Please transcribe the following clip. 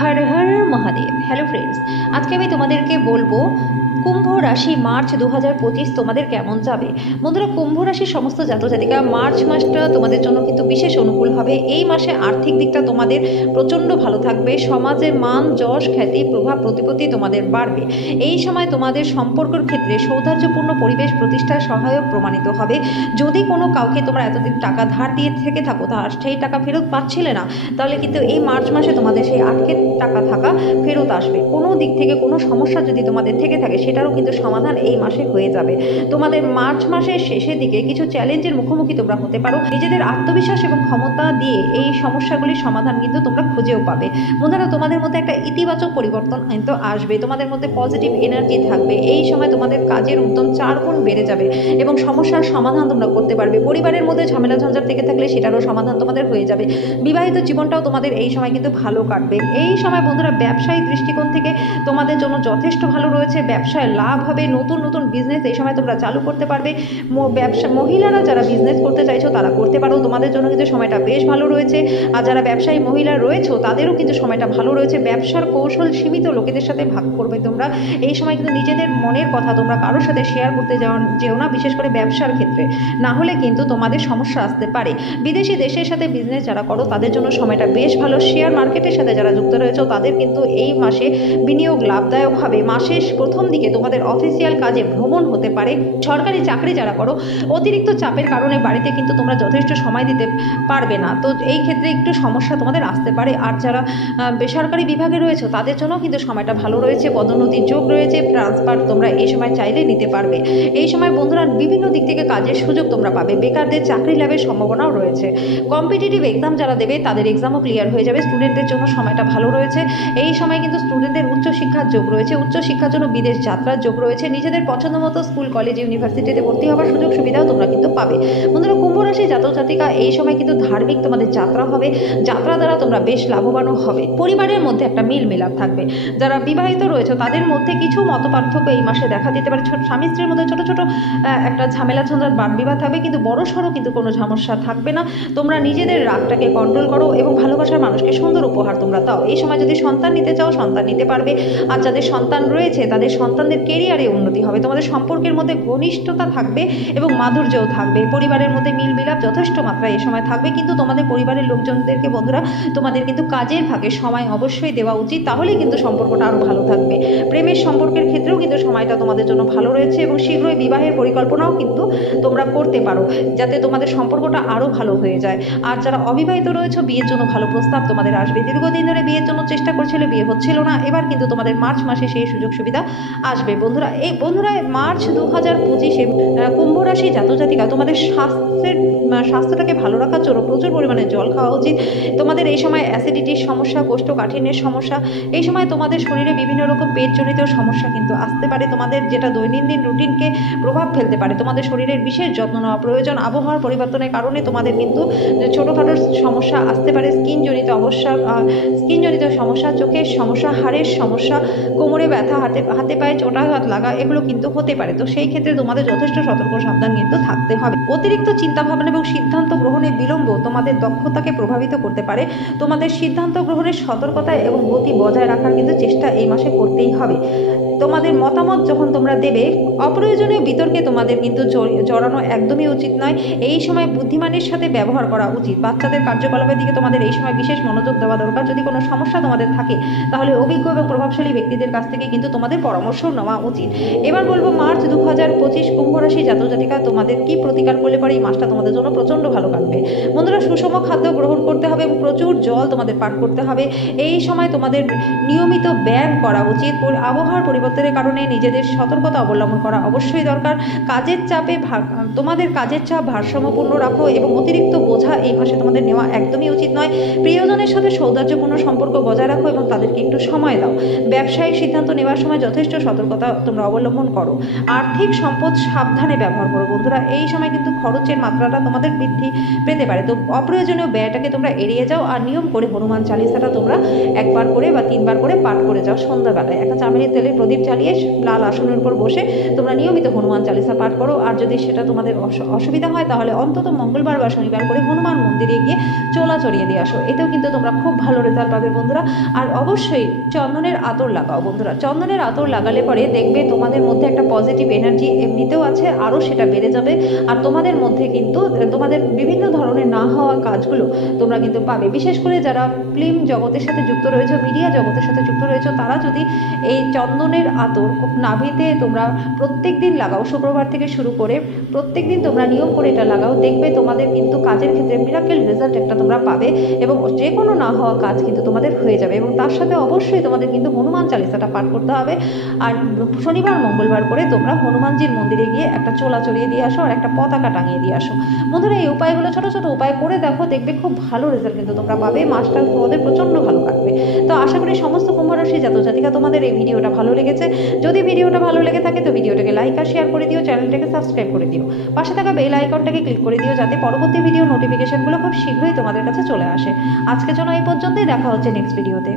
Har Har Mahadev. Hello friends, আজকে আমি তোমাদেরকে বলবো কুম্ভ রাশি মার্চ 2025 তোমাদের কেমন যাবে। বন্ধুরা, কুম্ভ রাশির সমস্ত জাতজাতিকা মার্চ মাসটা তোমাদের জন্য কিন্তু বিশেষ অনুকূল হবে। এই মাসে আর্থিক দিকটা তোমাদের প্রচণ্ড ভালো থাকবে। সমাজে মান যশ খ্যাতি প্রভাব প্রতিপত্তি তোমাদের বাড়বে। এই সময় তোমাদের সম্পর্কের ক্ষেত্রে সৌহার্দ্যপূর্ণ পরিবেশ প্রতিষ্ঠায় সহায়ক প্রমাণিত হবে। যদি কোনো কাউকে তোমরা এতদিন টাকা ধার দিয়ে থেকে থাকো, তার সেই টাকা ফেরত পাচ্ছিলে না, তাহলে কিন্তু এই মার্চ মাসে তোমাদের সেই আটকে টাকা থাকা ফেরত আসবে। কোনো দিক থেকে কোনো সমস্যা যদি তোমাদের থেকে থাকে, সেটারও কিন্তু সমাধান এই মাসে হয়ে যাবে। তোমাদের মার্চ মাসের শেষের দিকে কিছু চ্যালেঞ্জের মুখোমুখি তোমরা হতে পারো। নিজেদের আত্মবিশ্বাস এবং ক্ষমতা দিয়ে এই সমস্যাগুলির সমাধান কিন্তু তোমরা খুঁজেও পাবে। বন্ধুরা, তোমাদের মধ্যে একটা ইতিবাচক পরিবর্তন কিন্তু আসবে। তোমাদের মধ্যে পজিটিভ এনার্জি থাকবে। এই সময় তোমাদের কাজের উদ্যম 4 গুণ বেড়ে যাবে এবং সমস্যার সমাধান তোমরা করতে পারবে। পরিবারের মধ্যে ঝামেলা ঝঞ্ঝাট থেকে থাকলে সেটারও সমাধান তোমাদের হয়ে যাবে। বিবাহিত জীবনটাও তোমাদের এই সময় কিন্তু ভালো কাটবে। এই সময় বন্ধুরা, ব্যবসায়ী দৃষ্টিকোণ থেকে তোমাদের জন্য যথেষ্ট ভালো রয়েছে। ব্যবসায় লাভ হবে। নতুন নতুন বিজনেস এই সময় তোমরা চালু করতে পারবে। মহিলারা যারা বিজনেস করতে চাইছো তারা করতে পারো। তোমাদের জন্য কিন্তু সময়টা বেশ ভালো রয়েছে। আর যারা ব্যবসায়ী মহিলা রয়েছো তাদেরও কিন্তু সময়টা ভালো রয়েছে। ব্যবসার কৌশল সীমিত লোকেদের সাথে ভাগ করবে তোমরা। এই সময় কিন্তু নিজেদের মনের কথা তোমরা কারোর সাথে শেয়ার করতে যেও না, বিশেষ করে ব্যবসার ক্ষেত্রে। না হলে কিন্তু তোমাদের সমস্যা আসতে পারে। বিদেশি দেশের সাথে বিজনেস যারা করো তাদের জন্য সময়টা বেশ ভালো। শেয়ার মার্কেটের সাথে যারা যুক্ত রয়েছে তাদের কিন্তু এই মাসে বিনিয়োগ লাভদায়ক হবে। মাসের প্রথম দিকে তোমাদের অফিসিয়াল কাজে ভ্রমণ হতে পারে। সরকারি চাকরি যারা করো, অতিরিক্ত চাপের কারণে বাড়িতে কিন্তু তোমরা যথেষ্ট সময় দিতে পারবে না, তো এই ক্ষেত্রে একটু সমস্যা তোমাদের আসতে পারে। আর যারা বেসরকারি বিভাগে রয়েছে তাদের জন্য কিন্তু সময়টা ভালো রয়েছে। পদোন্নতির যোগ রয়েছে। ট্রান্সফার তোমরা এই সময় চাইলে নিতে পারবে। এই সময় বন্ধুরা, বিভিন্ন দিক থেকে কাজের সুযোগ তোমরা পাবে। বেকারদের চাকরি লাভের সম্ভাবনাও রয়েছে। কম্পিটিটিভ এক্সাম যারা দেবে তাদের এক্সামও ক্লিয়ার হয়ে যাবে। স্টুডেন্টদের জন্য সময়টা ভালো রয়েছে। এই সময় কিন্তু স্টুডেন্টদের উচ্চশিক্ষার যোগ রয়েছে। উচ্চশিক্ষার জন্য বিদেশ যাত্রার যোগ রয়েছে। নিজেদের পছন্দ মতো স্কুল কলেজ ইউনিভার্সিটিতে ভর্তি হওয়ার সুযোগ সুবিধাও তোমরা কিন্তু পাবে। বন্ধুরা, কুম্ভ রাশি জাতক জাতিকা এই সময় কিন্তু ধার্মিক তোমাদের যাত্রা হবে। যাত্রা দ্বারা তোমরা বেশ লাভবানও হবে। পরিবারের মধ্যে একটা মিল মিলাপ থাকবে। যারা বিবাহিত রয়েছে তাদের মধ্যে কিছু মতপার্থক্য এই মাসে দেখা দিতে পারে। স্বামী স্ত্রীর মধ্যে ছোট ছোট একটা ঝামেলা ঝঞ্ঝাট বাদ বিবাদ থাকবে, কিন্তু বড় সড়ো কিন্তু কোনো সমস্যা থাকবে না। তোমরা নিজেদের রাগটাকে কন্ট্রোল করো এবং ভালোবাসার মানুষকে সুন্দর উপহার তোমরা দাও। এই সময় যদি সন্তান নিতে চাও সন্তান নিতে পারবে। আর যাদের সন্তান রয়েছে তাদের সন্তানদের কেরিয়ারে উন্নতি হবে। তোমাদের সম্পর্কের মধ্যে ঘনিষ্ঠতা থাকবে এবং মাধুর্যও থাকবে। পরিবারের মধ্যে মিল মিলাপ যথেষ্ট মাত্রায় এই সময় থাকবে। কিন্তু তোমাদের পরিবারের লোকজনদেরকে বন্ধুরা, তোমাদের কিন্তু কাজের ফাঁকে সময় অবশ্যই দেওয়া উচিত, তাহলেই কিন্তু সম্পর্কটা আরও ভালো থাকবে। প্রেমের সম্পর্কের ক্ষেত্রেও কিন্তু সময়টা তোমাদের জন্য ভালো রয়েছে এবং শীঘ্রই বিবাহের পরিকল্পনাও কিন্তু তোমরা করতে পারো, যাতে তোমাদের সম্পর্কটা আরও ভালো হয়ে যায়। আর যারা অবিবাহিত রয়েছে, বিয়ের জন্য ভালো প্রস্তাব তোমাদের আসবে। দীর্ঘদিন ধরে বিয়ের জন্য চেষ্টা করছিলে, বিয়ে হচ্ছিল না, এবার কিন্তু তোমাদের মার্চ মাসে সেই সুযোগ সুবিধা আসবে। বন্ধুরা, মার্চ 2025-এ কুম্ভ রাশি জাতক জাতিকা তোমাদের স্বাস্থ্যটাকে ভালো রাখার জন্য প্রচুর পরিমাণে জল খাওয়া উচিত। তোমাদের এই সময় অ্যাসিডিটির সমস্যা, কোষ্ঠকাঠিন্যের সমস্যা, এই সময় তোমাদের শরীরে বিভিন্ন রকম পেটজনিত সমস্যা কিন্তু আসতে পারে। তোমাদের যেটা দৈনন্দিন রুটিনকে প্রভাব ফেলতে পারে। তোমাদের শরীরের বিশেষ যত্ন নেওয়া প্রয়োজন। আবহাওয়ার পরিবর্তনের কারণে তোমাদের কিন্তু ছোটোখাটো সমস্যা আসতে পারে। স্কিনজনিত সমস্যা, চোখের সমস্যা, হাড়ের সমস্যা, কোমরে ব্যথা, হাতে পায়ে চোটাঘাত লাগা, এগুলো কিন্তু হতে পারে। তো সেই ক্ষেত্রে তোমাদের যথেষ্ট সতর্ক সাবধান কিন্তু থাকতে হবে। অতিরিক্ত চিন্তাভাবনা এবং সিদ্ধান্ত গ্রহণে বিলম্ব তোমাদের দক্ষতাকে প্রভাবিত করতে পারে। তোমাদের সিদ্ধান্ত গ্রহণের সতর্কতা এবং গতি বজায় রাখার কিন্তু চেষ্টা এই মাসে করতেই হবে। তোমাদের মতামত যখন তোমরা দেবে, অপ্রয়োজনীয় বিতর্কে তোমাদের কিন্তু জড়ানো একদমই উচিত নয়। এই সময় বুদ্ধিমানের সাথে ব্যবহার করা উচিত। বাচ্চাদের কার্যকলাপের দিকে তোমাদের এই সময় বিশেষ মনোযোগ দেওয়া দরকার। যদি কোনো সমস্যা তোমাদের থাকে তাহলে অভিজ্ঞ এবং প্রভাবশালী ব্যক্তিদের কাছ থেকে কিন্তু তোমাদের পরামর্শ নেওয়া উচিত। এবার বলবো মার্চ 2025 কুম্ভ রাশি জাতক জাতিকা তোমাদের কি প্রতিকার করলে পারে এই মাসটা তোমাদের জন্য প্রচণ্ড ভালো কাটবে। বন্ধুরা, সুষম খাদ্য গ্রহণ করতে হবে এবং প্রচুর জল তোমাদের পান করতে হবে। এই সময় তোমাদের নিয়মিত ব্যায়াম করা উচিত। আবহাওয়ার পরিবর্তনের কারণে নিজেদের সতর্কতা অবলম্বন করা অবশ্যই দরকার। তোমাদের কাজের চাপ ভারসাম্যপূর্ণ রাখো এবং অতিরিক্ত বোঝা এই মাসে তোমাদের নেওয়া একদমই উচিত নয়। প্রিয়জনের সাথে সৌহার্দ্যপূর্ণ সম্পর্ক বজায় রাখো এবং তাদেরকে একটু সময় দাও। ব্যবসায়িক সিদ্ধান্ত নেওয়ার সময় যথেষ্ট সতর্ক সতর্কতা তোমরা অবলম্বন করো। আর্থিক সম্পদ সাবধানে ব্যবহার করো বন্ধুরা, এই সময় কিন্তু খরচের মাত্রাটা তোমাদের বৃদ্ধি পেতে পারে। তো অপ্রয়োজনীয় ব্যয়টাকে তোমরা এড়িয়ে যাও, আর নিয়ম করে হনুমান চালিসাটা তোমরা একবার করে বা 3বার করে পাঠ করে যাও। সন্ধ্যাবেলায় একটা চামেলির তেলের প্রদীপ জ্বালিয়ে লাল আসনের উপর বসে তোমরা নিয়মিত হনুমান চালিসা পাঠ করো। আর যদি সেটা তোমাদের অসুবিধা হয় তাহলে অন্তত মঙ্গলবার বা শনিবার করে হনুমান মন্দিরে গিয়ে চোলা চড়িয়ে দিয়ে আসো, এতেও কিন্তু তোমরা খুব ভালো রেজাল্ট পাবে বন্ধুরা। আর অবশ্যই চন্দনের আতর লাগাও বন্ধুরা, চন্দনের আতর লাগালে পরে দেখবে তোমাদের মধ্যে একটা পজিটিভ এনার্জি এমনিতেও আছে, আরও সেটা বেড়ে যাবে। আর তোমাদের মধ্যে কিন্তু তোমাদের বিভিন্ন ধরনের না হওয়া কাজগুলো তোমরা কিন্তু পাবে। বিশেষ করে যারা ফিল্ম জগতের সাথে যুক্ত রয়েছে, মিডিয়া জগতের সাথে যুক্ত রয়েছে, তারা যদি এই চন্দনের আতর নাভিতে তোমরা প্রত্যেক দিন লাগাও, শুক্রবার থেকে শুরু করে প্রত্যেক দিন তোমরা নিয়ম করে এটা লাগাও, দেখবে তোমাদের কিন্তু কাজের ক্ষেত্রে মিরাকেল রেজাল্ট একটা তোমরা পাবে, এবং যে কোনো না হওয়া কাজ কিন্তু তোমাদের হয়ে যাবে। এবং তার সাথে অবশ্যই তোমাদের কিন্তু হনুমান চালিসাটা পাঠ করতে হবে। আর শনিবার মঙ্গলবার করে তোমরা হনুমানজির মন্দিরে গিয়ে একটা চোলা চড়িয়ে দিয়ে আসো, আর একটা পতাকা টাঙিয়ে দিয়ে আসো বন্ধুরা। এই উপায়গুলো ছোটো ছোটো উপায় করে দেখো, দেখবে খুব ভালো রেজাল্ট কিন্তু তোমরা পাবে, মাসটা তোমাদের প্রচণ্ড ভালো কাটবে। তো আশা করি সমস্ত কুম্ভ রাশি জাতক-জাতিকা তোমাদের এই ভিডিওটা ভালো লেগেছে। যদি ভিডিওটা ভালো লেগে থাকে তো ভিডিওটাকে লাইক আর শেয়ার করে দিও, চ্যানেলটাকে সাবস্ক্রাইব করে দিও, পাশে থাকা বেল আইকনটাকে ক্লিক করে দিও, যাতে পরবর্তী ভিডিও নোটিফিকেশনগুলো খুব শীঘ্রই তোমাদের কাছে চলে আসে। আজকের জন্য এই পর্যন্তই, দেখা হচ্ছে নেক্সট ভিডিওতে।